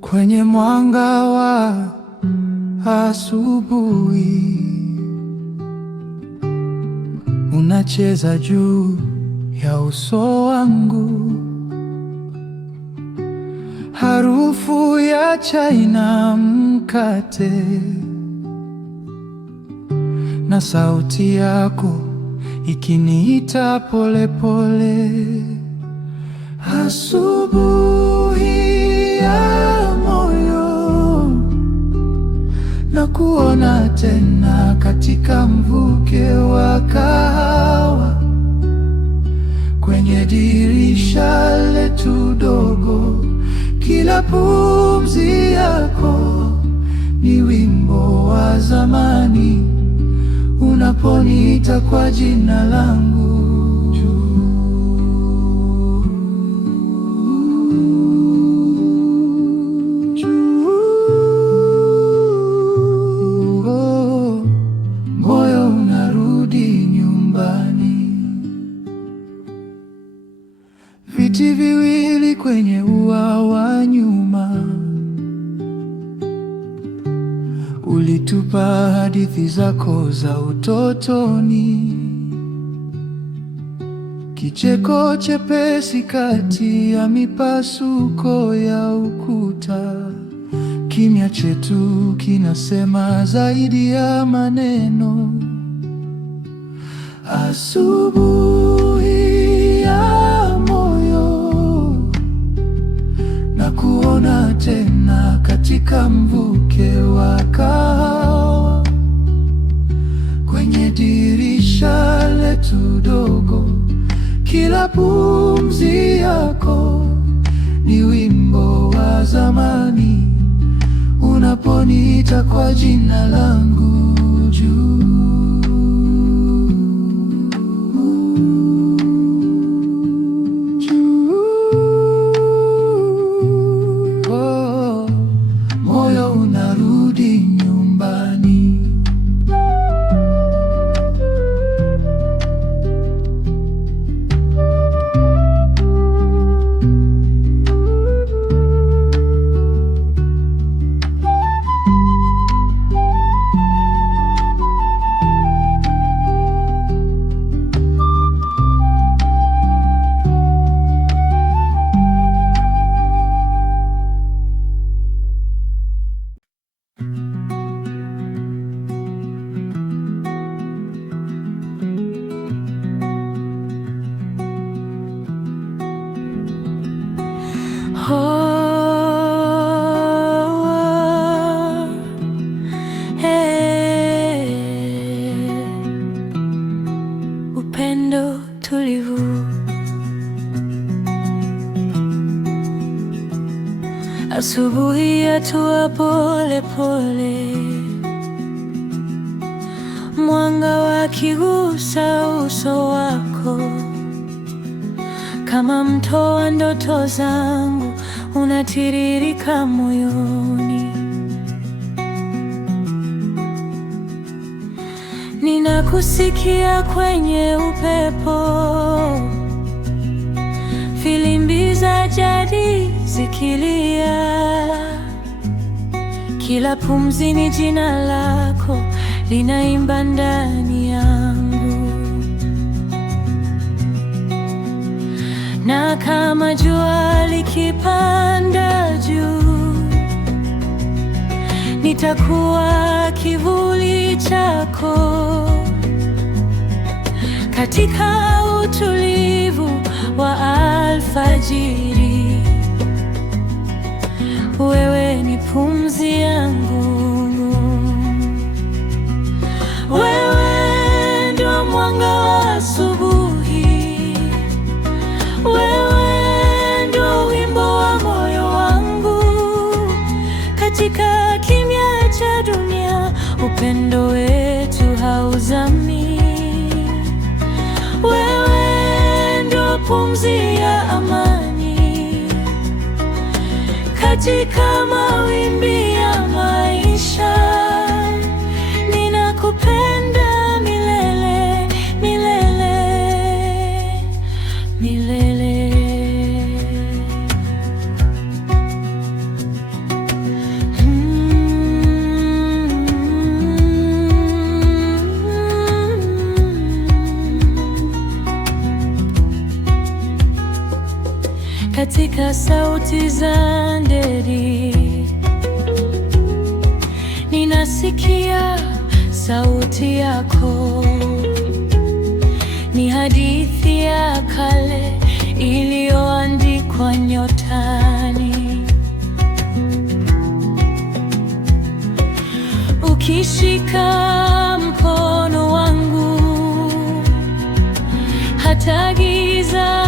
Kwenye mwanga wa asubuhi, unacheza juu ya uso wangu, harufu ya chai na mkate, na sauti yako ikiniita polepole. Asubuhi ya moyo, na kuona tena katika mvuke wa kahawa, kwenye dirisha letu dogo. Kila pumzi yako ni wimbo wa zamani, unaponiita kwa jina langu. Moyo unarudi nyumbani. Viti viwili kwenye ua wa nyuma, ulitupa hadithi zako za utotoni. Kicheko chepesi kati ya mipasuko ya ukuta. Kimya chetu kinasema zaidi ya maneno. Asubuhi ya moyo, na kuona tena katika mvuke wa kahawa, kwenye dirisha letu dogo. Kila pumzi yako ni wimbo wa zamani, unaponiita kwa jina langu juu. Moyo unarudi nyumbani. Upendo tulivu, asubuhi yatua pole pole, mwanga wakigusa uso wako, kama mto wa ndoto zangu unatiririka moyoni. Ninakusikia kwenye upepo, filimbi za jadi zikilia. Kila pumzi ni jina lako linaimba ndani yangu. Na kama jua likipanda juu, nitakuwa kivuli chako. Katika utulivu wa alfajiri, wewe ni pumzi yangu. Wewe ndio mwanga wa asubuhi, wewe ndio wimbo wa moyo wangu. Katika kimya cha dunia, upendo wetu hauzami. Wewe ndio pumzi ya amani katika mawimbi ya maisha. Ninakupenda milele, milele, milele. Katika sauti za ndege ninasikia sauti yako, ni hadithi ya kale iliyoandikwa nyotani. Ukishika mkono wangu hata giza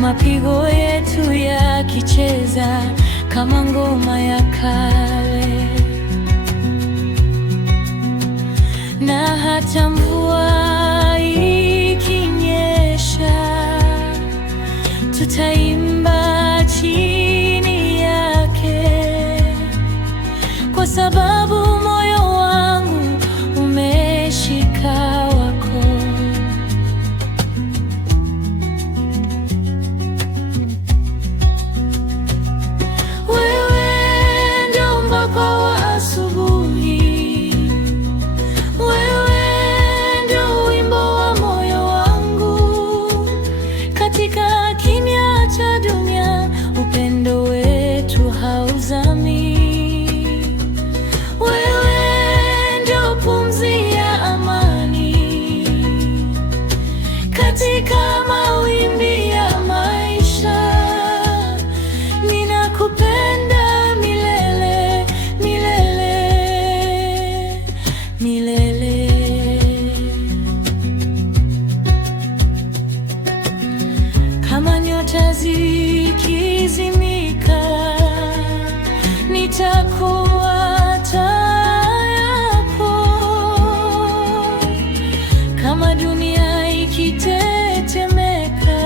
mapigo yetu yakicheza kama ngoma ya kale, na hata mvua ikinyesha tutaimba chini yake, kwa sababu moyo wangu umeshika wako. Katika mawimbi ya maisha, ninakupenda milele, milele, milele. Kama nyota zikizimika, nitakuwa taa yako. Kama dunia ikitetemeka,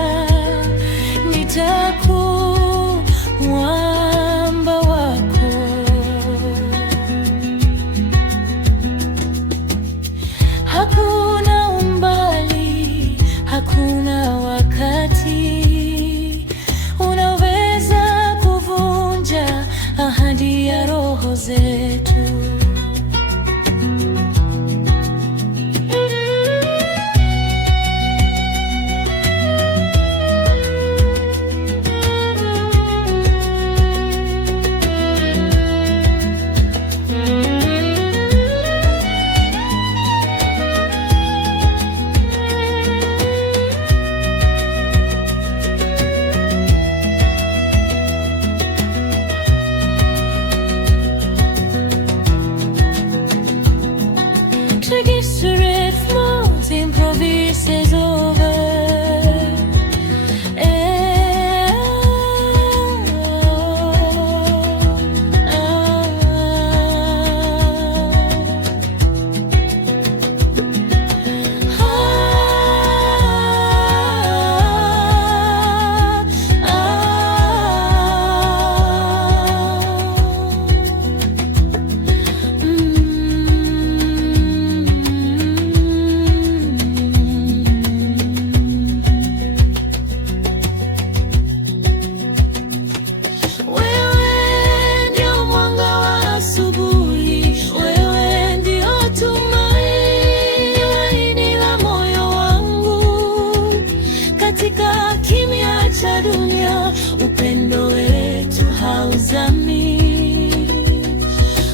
nitakuwa mwamba wako. Hakuna umbali, hakuna wakati unaweza kuvunja ahadi ya roho zetu. Triglyceride floats, improvises over. Upendo wetu hauzami.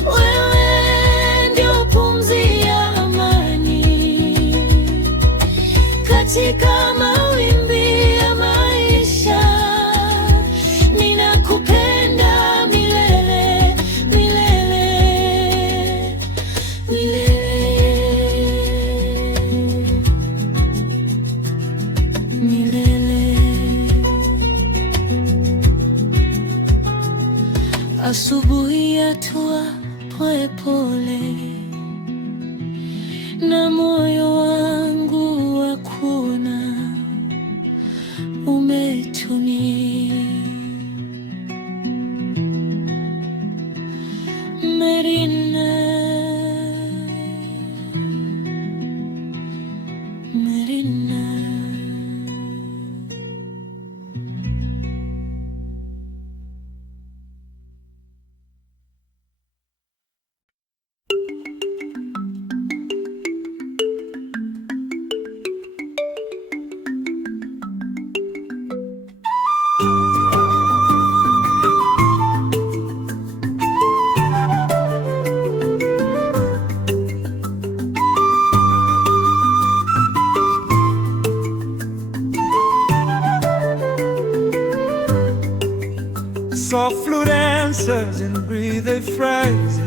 Wewe ndio pumzi ya amani katika mawimbi ya maisha. Ninakupenda milele, milele, milele, milele. Asubuhi yatua polepole, na moyo wangu wa kuona umetulia. Marina, Marina. Soft flute answers and breathy phrases.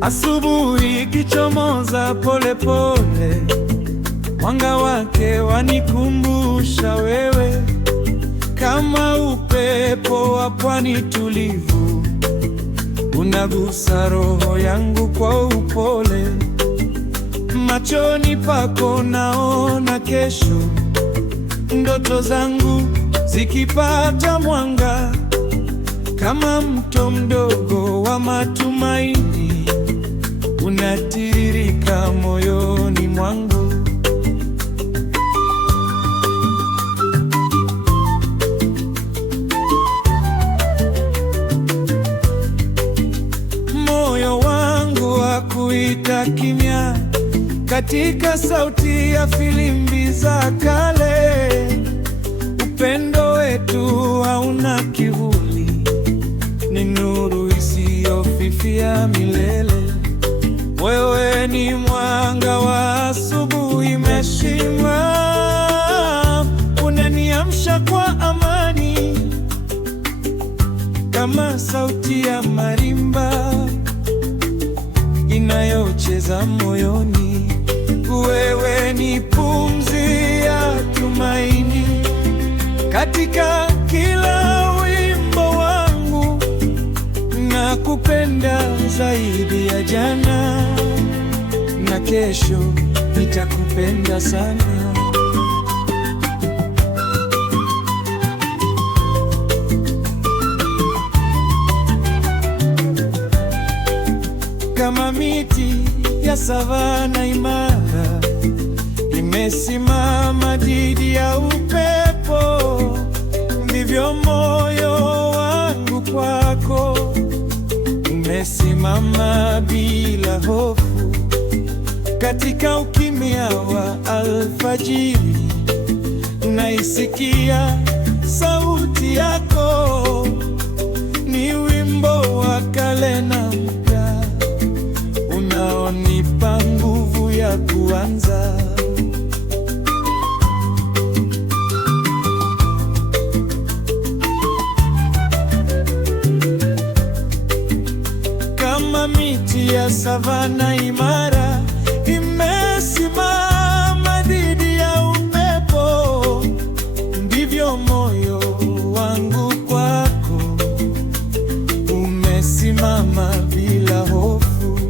Asubuhi ikichomoza pole pole, mwanga wake wanikumbusha wewe, kama upepo wa pwani tulivu, unagusa roho yangu kwa upole. Machoni pako naona kesho, ndoto zangu zikipata mwanga, kama mto mdogo wa matumaini, unatiririka moyoni mwangu. Moyo wangu wakuita kimya, katika sauti ya filimbi za kale. Upendo wetu hauna kivuli, ni nuru isiyofifia milele. Wewe ni mwanga wa asubuhi meshima, unaniamsha kwa amani, kama sauti ya marimba inayocheza moyoni. Wewe ni pumzi ya tumaini, katika kila wimbo wangu nakupenda zaidi ya jana, na kesho nitakupenda sana. Kama miti ya savana imara, imesimama dhidi ya upepo, ndivyo moyo wangu kwako umesimama bila hofu. Katika ukimya wa alfajiri, naisikia sauti yako, ni wimbo wa kale na mpya, unaonipa nguvu ya kuanza. Kama miti ya savana imara, imesimama dhidi ya upepo, ndivyo moyo wangu kwako umesimama bila hofu.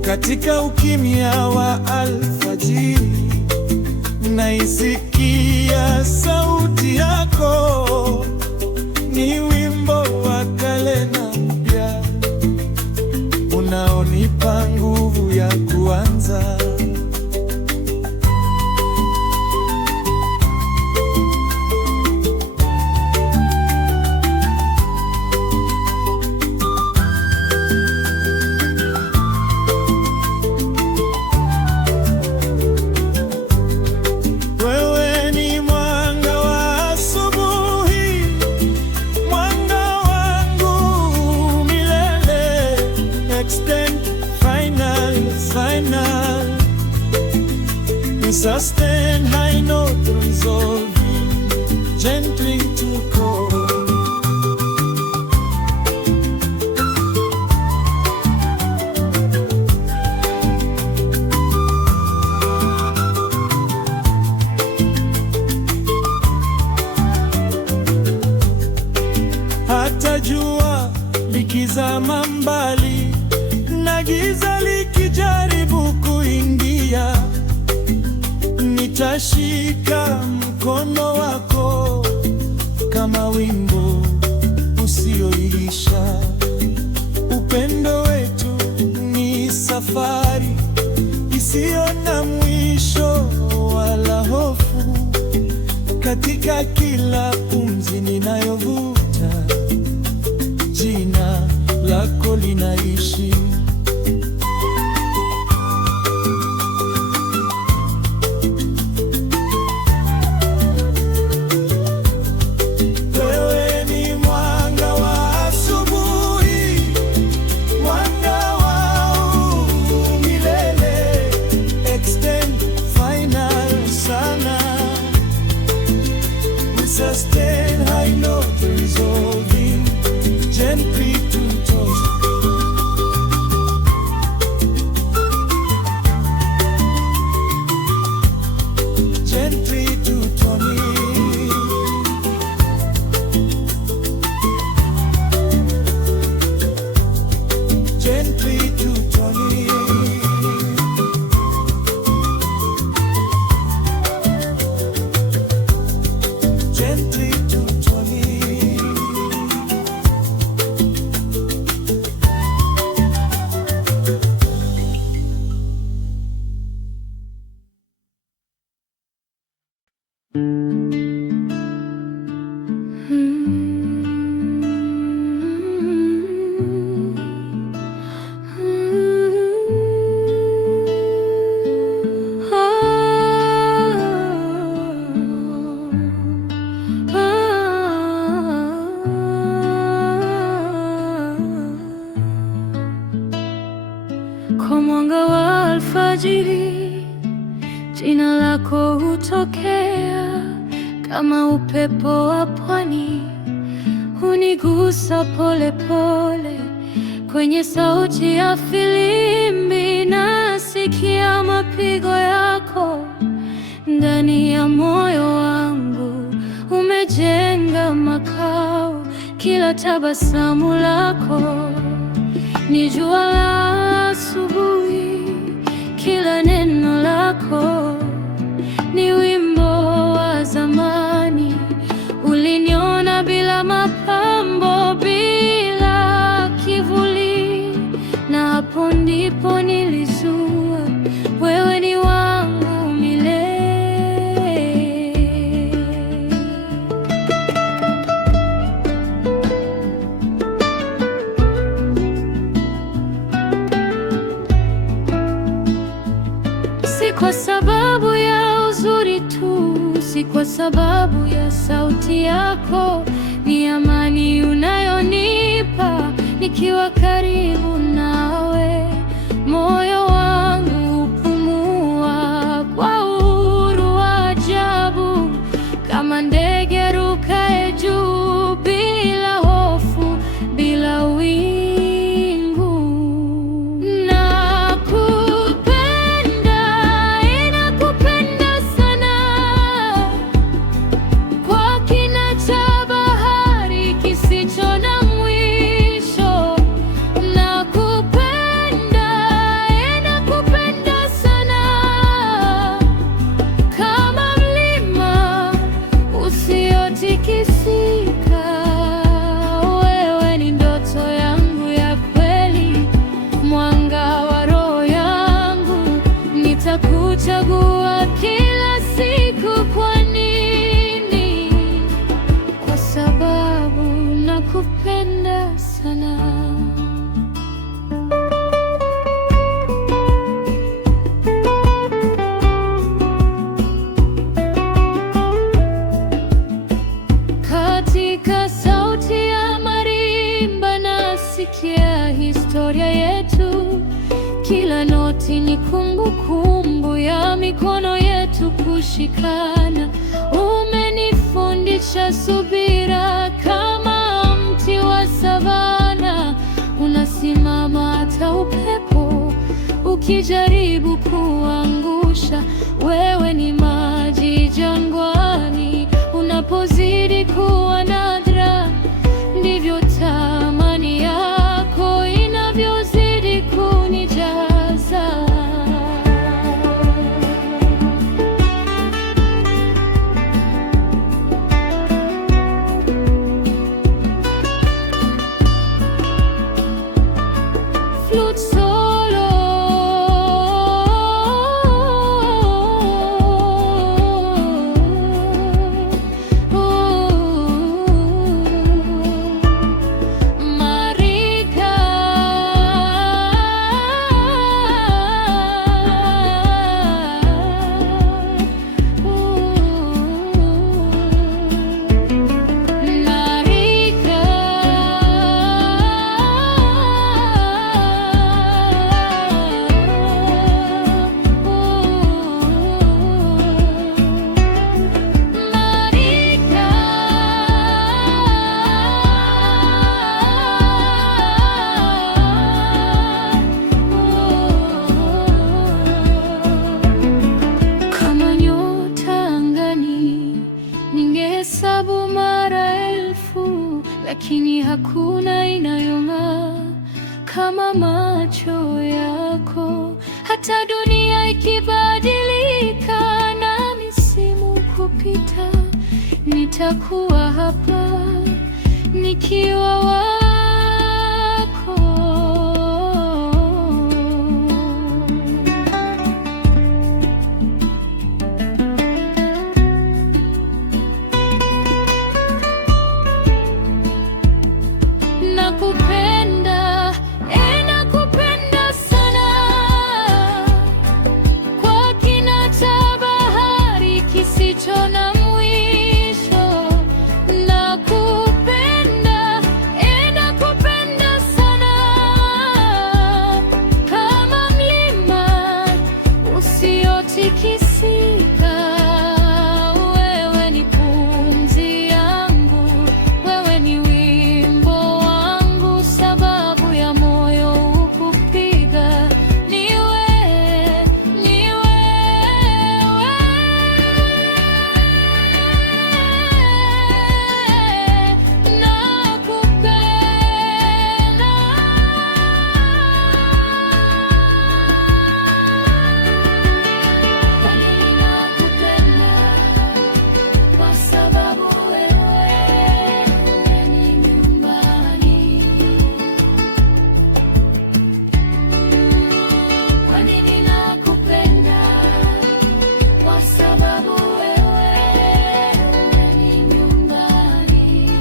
Katika ukimya wa alfajiri, naisikia sauti yako, ni wimbo wa kale na mpya, unaonipa nguvu ya kuanza. Wewe ni mwanga wa asubuhi, mwanga wangu milele. Extend final, final. sustain high note, resolving gently to chord. Hata jua likizama mbali na giza likijaribu kuingia, nitashika mkono wako kama wimbo usioisha. Upendo wetu ni safari isiyo na mwisho wala hofu. Katika kila pumzi ninayovuta, jina lako linaishi. Wewe ni mwanga wa asubuhi, mwanga wa milele, extend final sana. We sustain high note, resolving gently to touch. Gently to Tony. Gently to Tony. Gently to Tony. Kwa mwanga wa alfajiri, jina lako hutokea kama upepo wa pwani, hunigusa pole pole. Kwenye sauti ya filimbi nasikia mapigo yako. Ndani ya moyo wangu umejenga makao. Kila tabasamu lako ni jua la asubuhi, kila neno lako ni wimbo wa zamani. Uliniona bila mapambo, bila kivuli, na hapo ndipo nilijua wewe ni wangu milele. Si kwa sababu ya uzuri tu, si kwa sababu ya sauti yako, ni amani unayonipa nikiwa karibu nawe. Moyo wangu hupumua kwa uhuru wa ajabu, kama ndege arukaye juu bila hofu, bila wingu. Wewe ni ndoto yangu ya kweli, mwanga wa roho yangu. Nitakuchagua kila siku. Kwa nini? Kwa sababu nakupenda sana. Katika sauti ya marimba nasikia historia yetu. Kila noti ni kumbukumbu ya mikono yetu. yetu kushikana. Umenifundisha subira, kama mti wa savana unasimama hata upepo ukijaribu kuangusha. Wewe ni maji jangwani, unapozidi kuwa nadra, ndivyo thamani yako inavyozidi kunijaza. Flute solo, Marika, kama nyota angani ningehesabu mara elfu, lakini hakuna inayong'aa kama macho yako. Hata dunia ikibadilika na misimu kupita, nitakuwa hapa nikiwa wako. Nakupenda, nakupenda sana, kwa kina cha bahari kisicho na mwisho. Nakupenda, nakupenda sana, kama mlima usiotikisika. Wewe ni pumzi yangu, wewe ni wimbo wangu, sababu ya moyo ukupiga. Ni wewe, ni wewe. Nakupenda. Kwa nini nakupenda? Kwa sababu wewe ni nyumbani. Kwa nini nakupenda? Kwa sababu wewe ni nyumbani.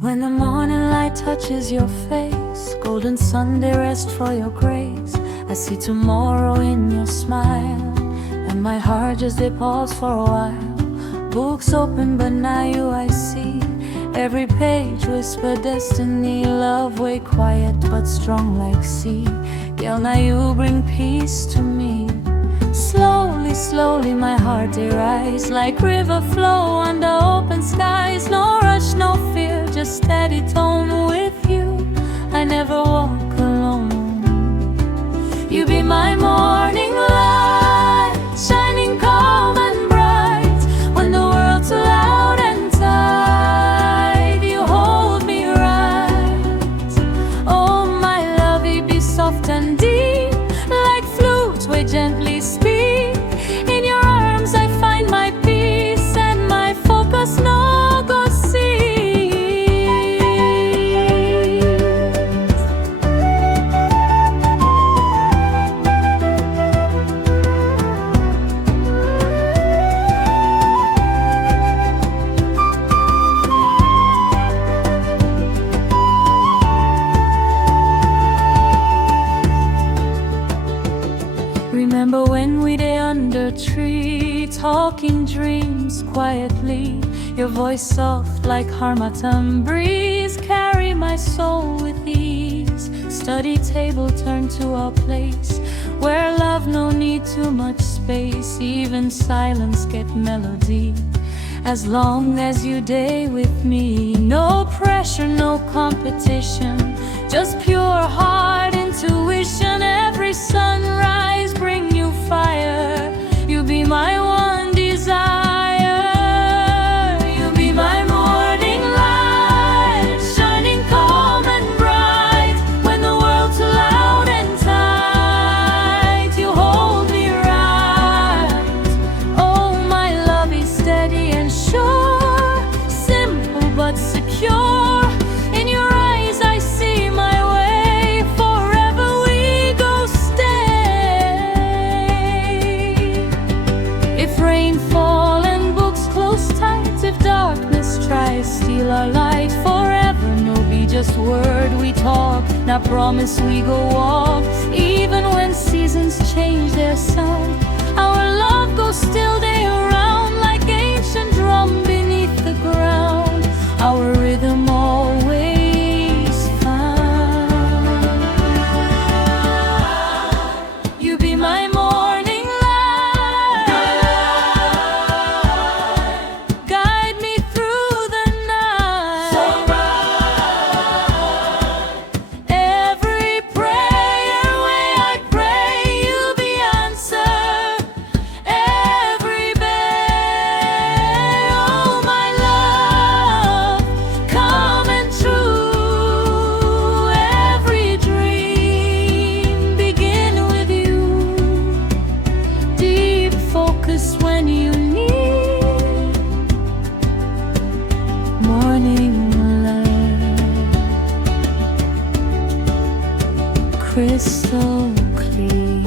When the morning light touches your face, golden Sunday rest for your grace, I see tomorrow in your smile, and my heart just they pause for a while. Books open, but now you I see. Every page whisper destiny, love way quiet but strong like sea. Girl, now you bring peace to me. Slowly, slowly my heart they rise, like river flow under open skies. No rush, no fear, just steady tone. With you I never walk alone. You be my morning light, shining calm and bright. When the world's too loud and tight, you hold me right. Oh my love, it be soft and deep, walking dreams quietly. Your voice soft like harmattan breeze, carry my soul with ease. Study table turn to a place where love no need too much space. Even silence get melody, as long as you day with me. No pressure, no competition, just pure heart intuition. Every sunrise bring you fire. You be my one desire. You be my morning light, shining calm and bright. When the world's too loud and tight, you hold me right. Oh, my love is steady and sure, simple but secure. In your eyes I see my way, forever we go stay. If rain fall and books close tight, if darkness tries steal our light, forever no be just word we talk, now promise we go walk. Even when seasons change their sound, our love goes still day around, like ancient drum beneath the ground. Our rhythm always found. You be my morning light, guide me through the night. So bright, every prayer way I pray, you be answer. Every day, oh my love, coming true. Every dream begin with you. Deep focus when you need morning light, crystal clear.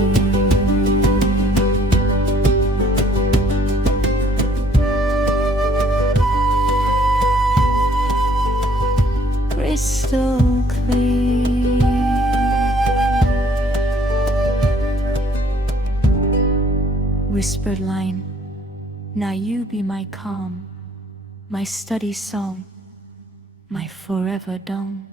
Crystal clear. Whispered line, now you be my calm, my study song, my forever dawn.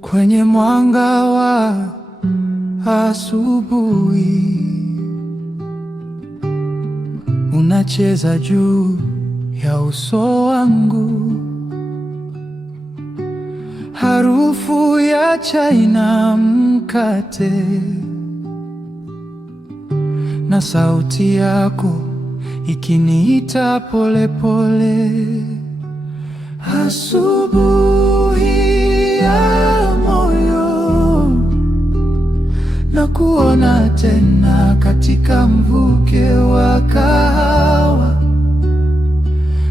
Kwenye mwanga wa asubuhi, unacheza juu ya uso wangu. Harufu ya chai na mkate, na sauti yako ikiniita pole pole. Asubuhi ya moyo, na kuona tena katika mvuke wa kahawa,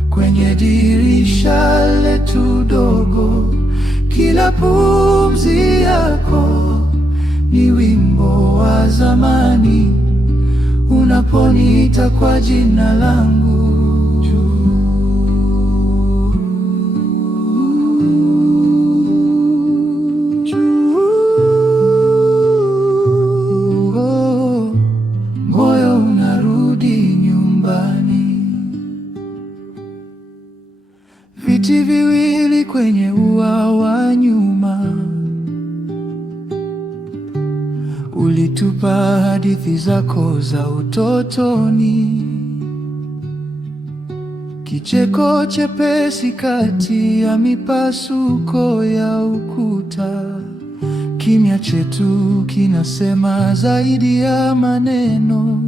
kwenye dirisha letu dogo. Kila pumzi yako ni wimbo wa zamani, unaponiita kwa jina langu. Moyo unarudi nyumbani. Viti viwili kwenye ua wa nyuma, ulitupa hadithi zako za utotoni. Kicheko chepesi kati ya mipasuko ya ukuta, kimya chetu kinasema zaidi ya maneno.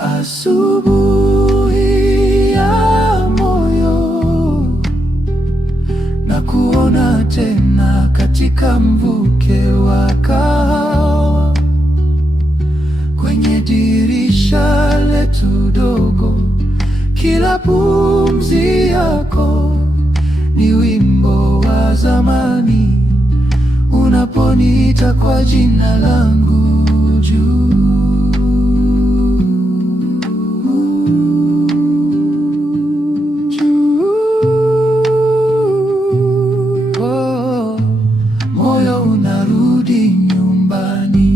Asubuhi ya moyo, na kuona tena katika mvuke wa kahawa, kwenye dirisha maisha letu dogo. Kila pumzi yako ni wimbo wa zamani, unaponiita kwa jina langu juu. Moyo unarudi nyumbani.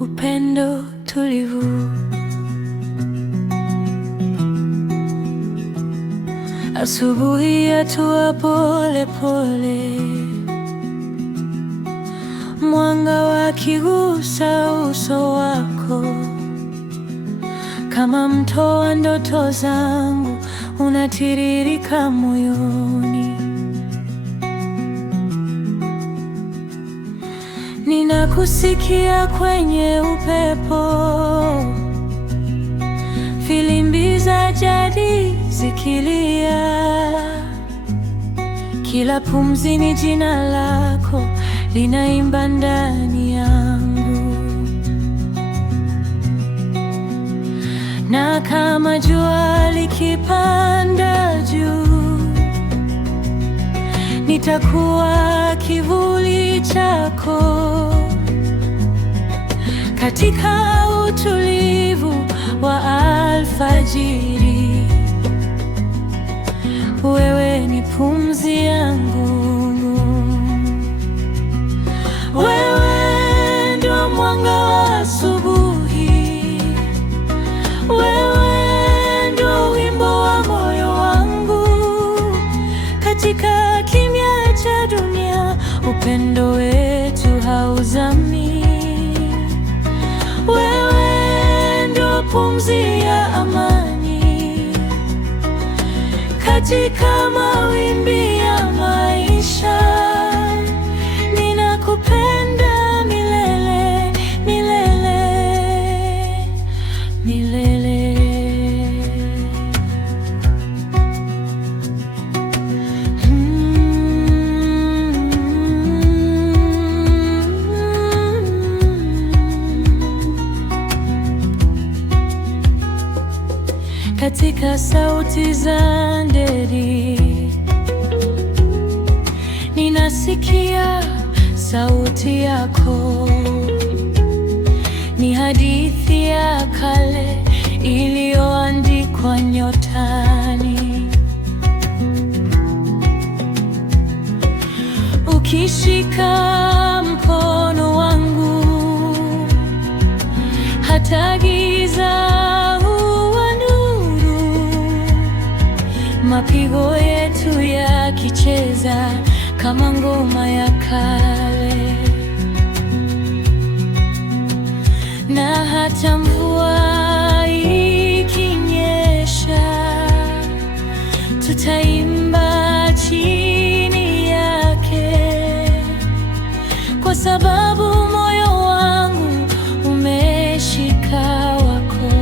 Upendo tulivu, asubuhi yatua pole pole, mwanga wakigusa uso wako, kama mto wa ndoto zangu unatiririka moyoni. Ninakusikia kwenye upepo, filimbi za jadi zikilia, kila pumzi ni jina lako linaimba ndani yangu. Na kama jua likipanda juu, nitakuwa kivuli chako katika utulivu wa alfajiri. Wewe ni pumzi yangu, wewe ndio mwanga wa asubuhi, wewe ndio wimbo wa moyo wangu. Katika kimya cha dunia, upendo wetu hauzami. Wewe ndio pumzi ya amani katika mawimbi ya maisha. Ninakupenda milele, milele, milele. Katika sauti za ndege ninasikia sauti yako, ni hadithi ya kale iliyoandikwa nyotani. Ukishika mkono wangu, hata giza mapigo yetu yakicheza kama ngoma ya kale, na hata mvua ikinyesha, tutaimba chini yake, kwa sababu moyo wangu umeshika wako.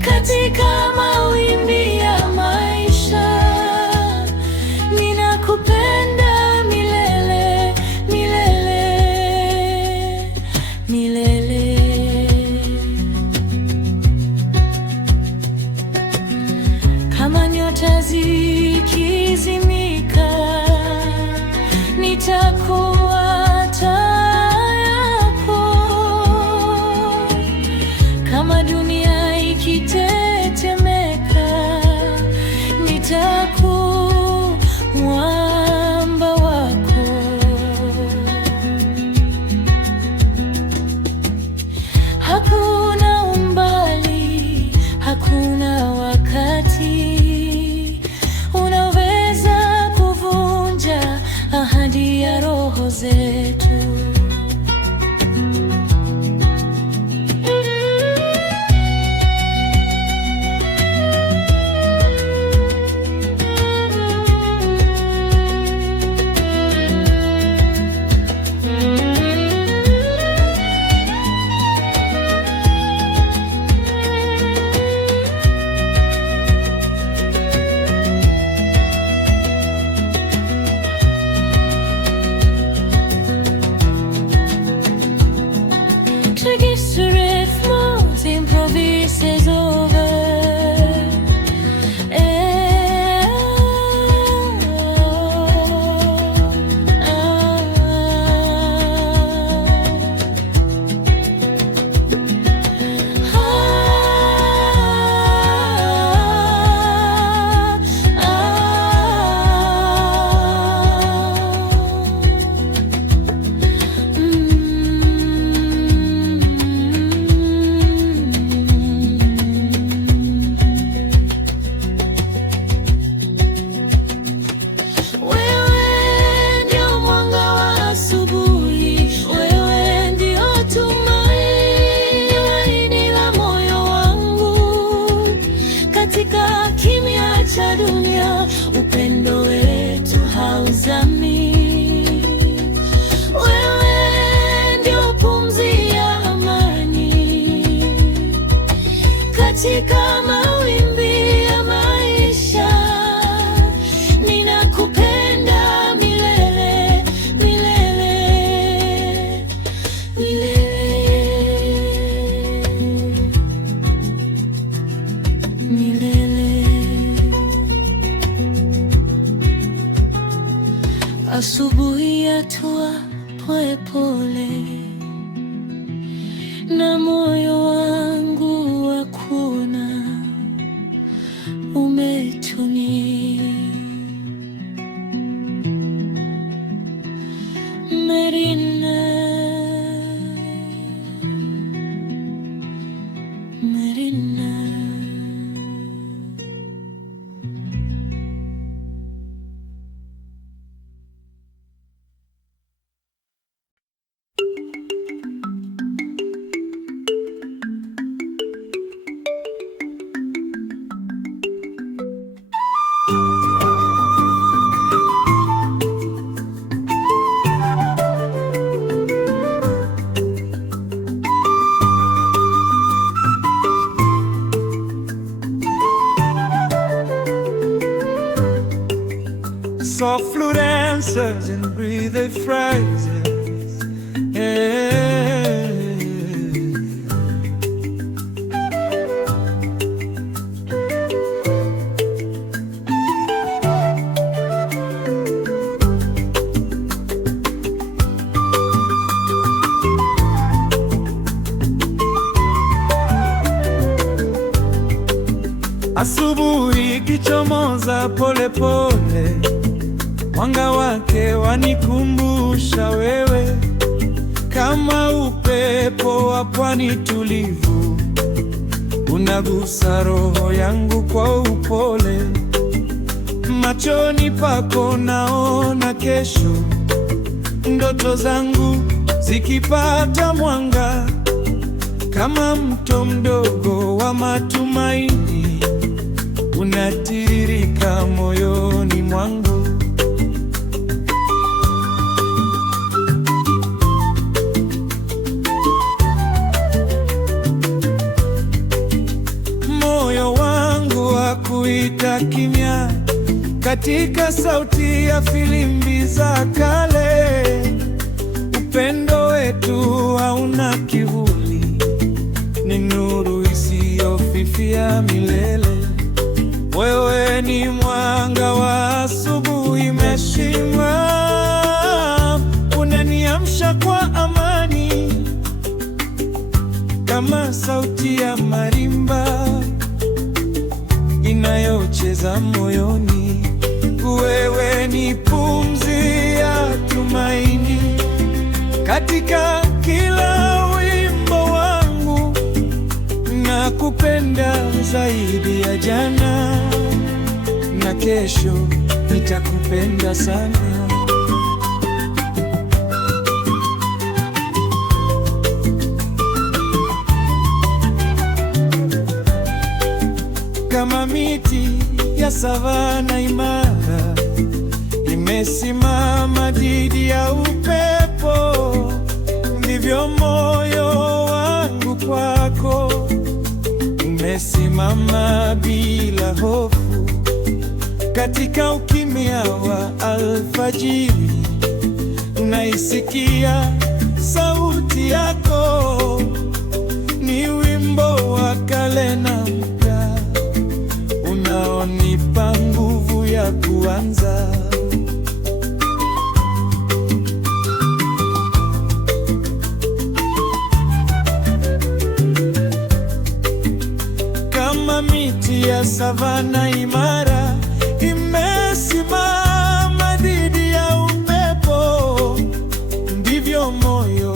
Katika mawimbi ya maisha, ninakupenda milele, milele. nyota zikizimika, nitakuwa taa yako. Kama dunia ikitetemeka, nitakuwa mwamba wako. Hakuna umbali, hakuna wakati unaweza kuvunja ahadi ya roho zetu. Triggers to rhythms, improvises over. Katika kimya cha dunia, upendo wetu hauzami. Wewe ndio pumzi ya amani. Katika mawimbi ya maisha, ninakupenda milele, milele, milele. Asubuhi yatua polepole, na moyo wangu wa kuona umetulia. Marina, Marina. Soft flute answers and breathy phrases. Yeah. Asubuhi ikichomoza pole pole, mwanga wake wanikumbusha wewe, kama upepo wa pwani tulivu, unagusa roho yangu kwa upole. Machoni pako naona kesho, ndoto zangu zikipata mwanga, kama mto mdogo wa matumaini, unatiririka moyoni mwangu. Moyo wangu hakuita kimya, katika sauti ya filimbi za kale. Upendo wetu hauna kivuli, ni nuru isiyofifia milele. Wewe Wewe ni mwanga wa asubuhi mheshimiwa, unaniamsha kwa amani kama sauti ya marimba inayocheza moyoni. Wewe ni pumzi ya tumaini katika kila wimbo wangu, na kupenda zaidi ya jana, na kesho nitakupenda sana. Kama miti ya savana imara, imesimama dhidi ya upepo, ndivyo moyo wangu kwako umesimama bila hofu. Katika ukimya wa alfajiri, naisikia sauti yako, ni wimbo wa kale na mpya unaonipa nguvu ya kuanza. Kama miti ya savana imara, imesimama dhidi ya upepo, ndivyo moyo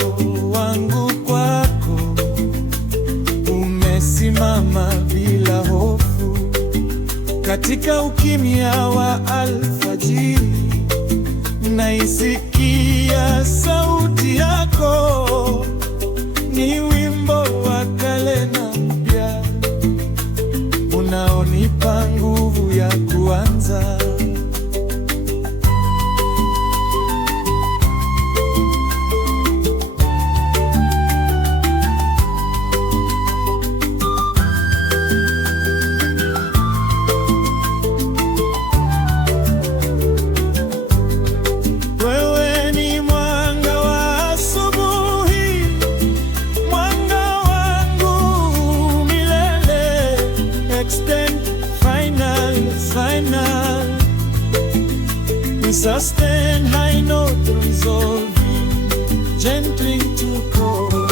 wangu kwako umesimama bila hofu. Katika ukimya wa alfajiri, naisikia sauti yako, ni wimbo wa kale na mpya unaonipa nguvu ya kuanza. Wewe ni mwanga wa asubuhi, mwanga wangu milele. Extend, final, final. We sustain, high note resolving, gently to core.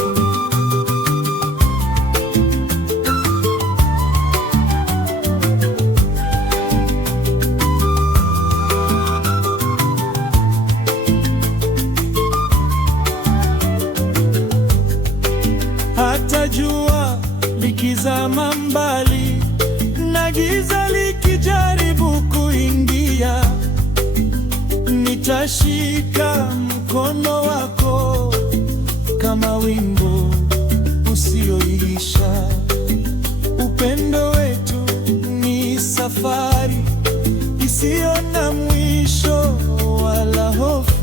Hata jua likizama mbali na giza likijaribu kuingia, nitashika mkono wako kama wimbo usioisha. Upendo wetu ni safari isiyo na mwisho wala hofu.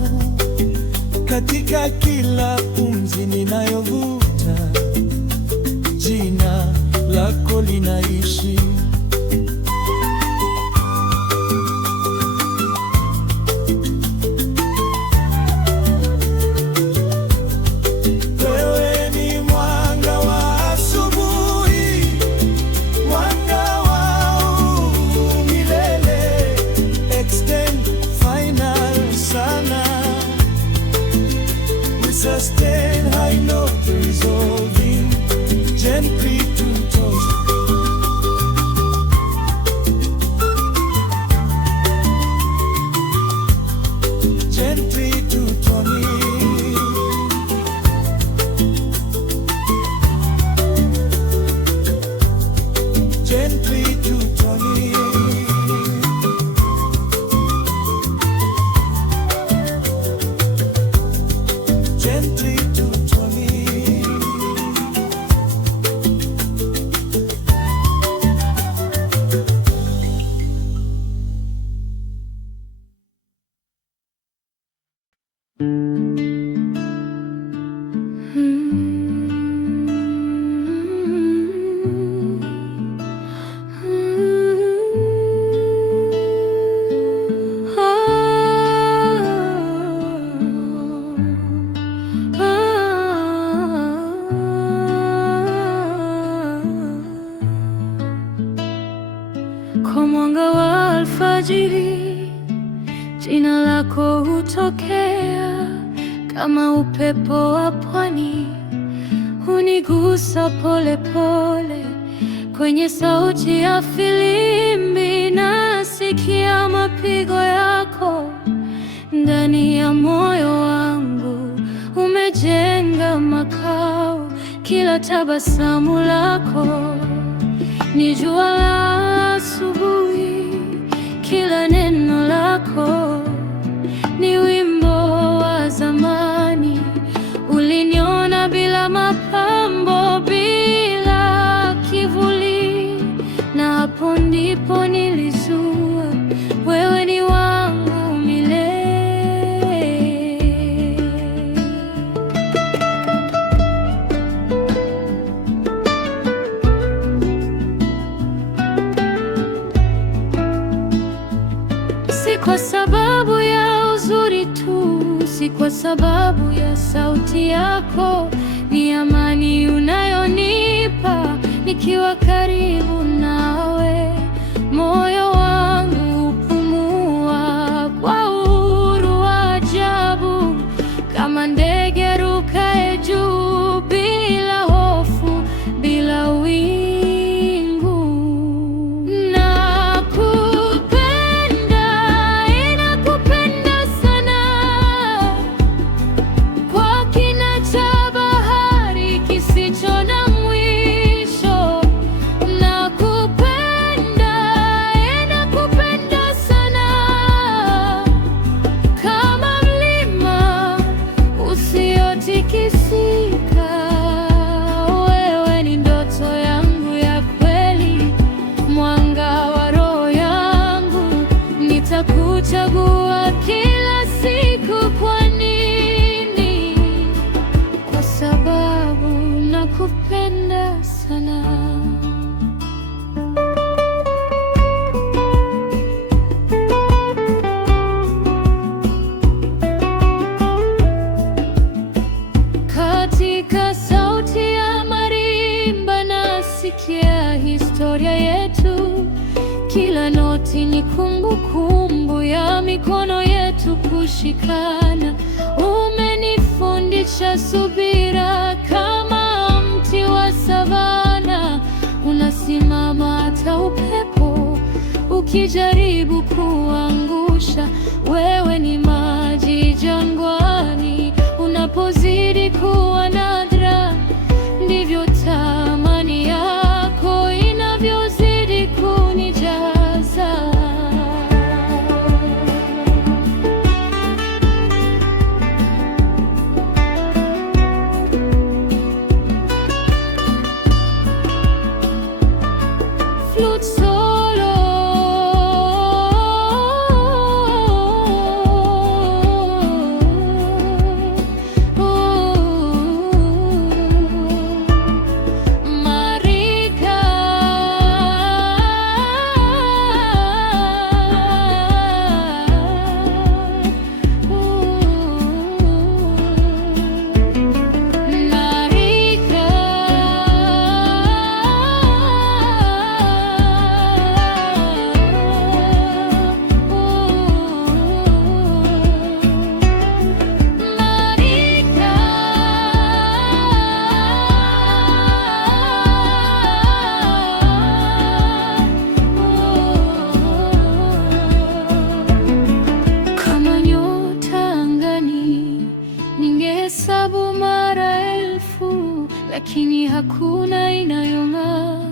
Katika kila pumzi ninayovuta, jina lako linaishi. Wewe ni mwanga wa asubuhi, mwanga wangu milele. Extend, final sana. We sustain, high note resolving, gently to touch. kwa mwanga wa alfajiri. Jina lako hutokea kama upepo wa pwani, hunigusa pole pole. Kwenye sauti ya filimbi nasikia mapigo yako. Ndani ya moyo wangu umejenga makao. Kila tabasamu lako ni jua la asubuhi. Kila neno lako ni wimbo wa zamani. Uliniona bila mapambo, bila kivuli, na hapo ndipo nilijua wewe ni wangu milele. Si kwa sababu ya uzuri tu, si kwa sababu ya sauti yako, ni amani unayonipa nikiwa karibu nawe. Moyo wangu hupumua kwa uhuru wa ajabu, kama ndege arukaye juu bila hofu, bila wingu. Nakupenda sana, kwa kina cha bahari kisicho na mwisho. Nakupenda sana, kama mlima usiotikisika. Wewe ni ndoto yangu ya kweli, mwanga wa roho yangu. Nitakuchagua kila siku. Kwa nini? Kwa sababu nakupenda sana. Katika sauti ya marimba nasikia historia yetu. Kila noti ni kumbukumbu ya mikono yetu kushikana. Umenifundisha subira, kama mti wa savana. Unasimama hata upepo ukijaribu kuangusha. Wewe ni maji jangwani, unapozidi kuwa nadra, ndivyo thamani yako inavyozidi kunijaza. Flute solo, Marika, kama nyota angani ningehesabu mara elfu, lakini hakuna inayong'aa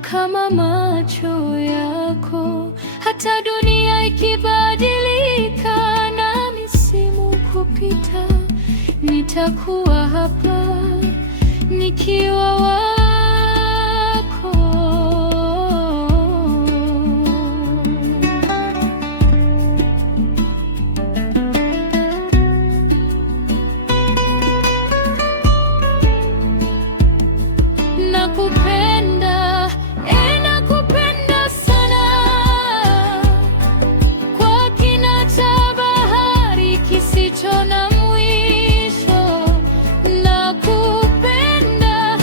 kama macho yako. Hata dunia ikibadilika na misimu kupita, nitakuwa hapa nikiwa wako. Nakupenda, nakupenda sana, kwa kina cha bahari kisicho na mwisho. Nakupenda,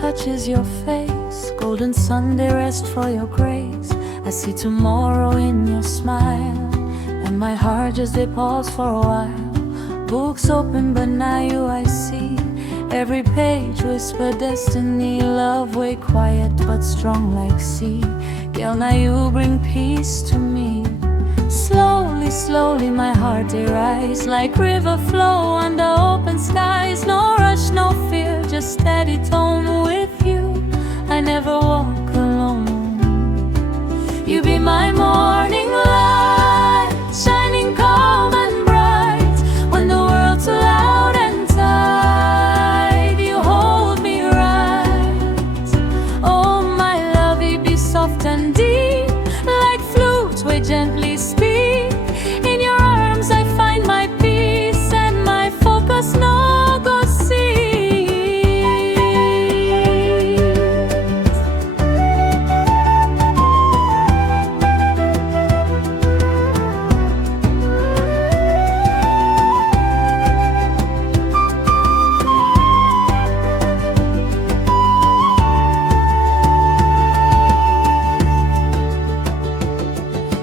touches your face, golden Sunday rest for your grace. I see tomorrow in your smile, and my heart just they pause for a while. Books open, but now you I see. Every page whisper destiny, love way quiet but strong like sea. Girl, now you bring peace to me. Slowly, slowly my heart they rise, like river flow under open skies. No rush, no fear, just steady tone. With you I never walk alone. You be my morning light, shining calm and bright. When the world's too loud and tight, you hold me right. Oh my love, you be soft and deep, like flute we gently speak. In your arms I find my peace, and my focus no go see.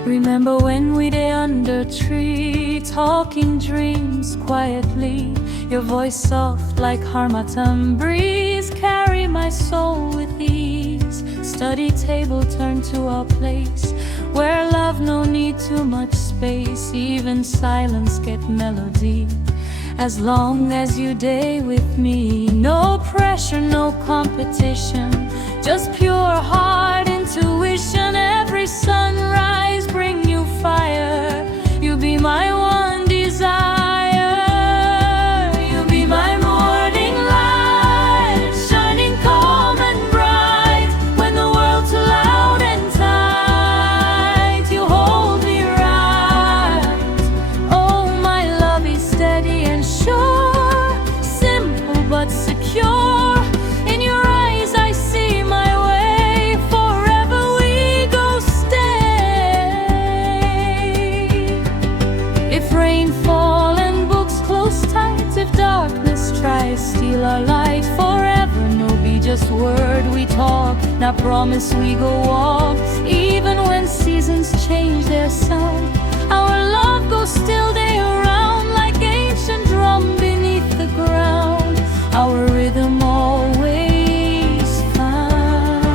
Remember when we day under tree, talking dreams quietly. Your voice soft like harmattan breeze, carry my soul with ease. Study table turn to a place where love no need too much space. Even silence get melody, as long as you day with me. No pressure, no competition, just pure heart intuition. Every sunrise bring you fire. You be my one desire. You be my morning light, shining calm and bright. When the world's too loud and tight, you hold me right. Oh my love is steady and sure, simple but secure. In your eyes I see my way, forever we go stay. If rain fall and books close tight, if darkness tries steal our light, forever no be just word we talk. Now promise we go walk, even when seasons change their sound. Our love goes still day around, like ancient drum beneath the ground. Our rhythm always found.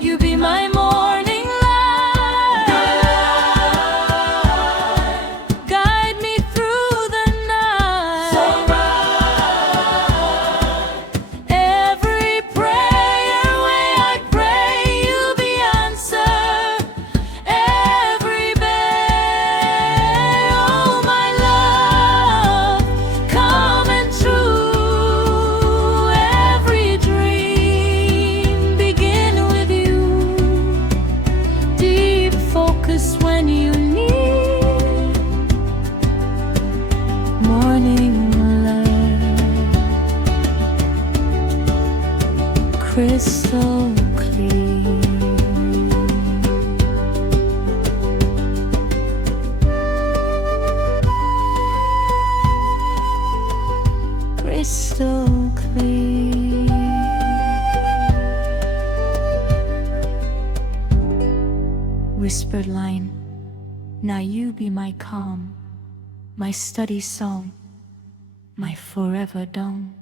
You be my morning light, guide me through the night. So bright, every prayer way I pray, you'll be answered. Every day, oh my love, come and true. Every dream begin with you. Deep focus when you need morning light, crystal clear. Crystal clear. Whispered line, now you be my calm, my study song, my forever dawn.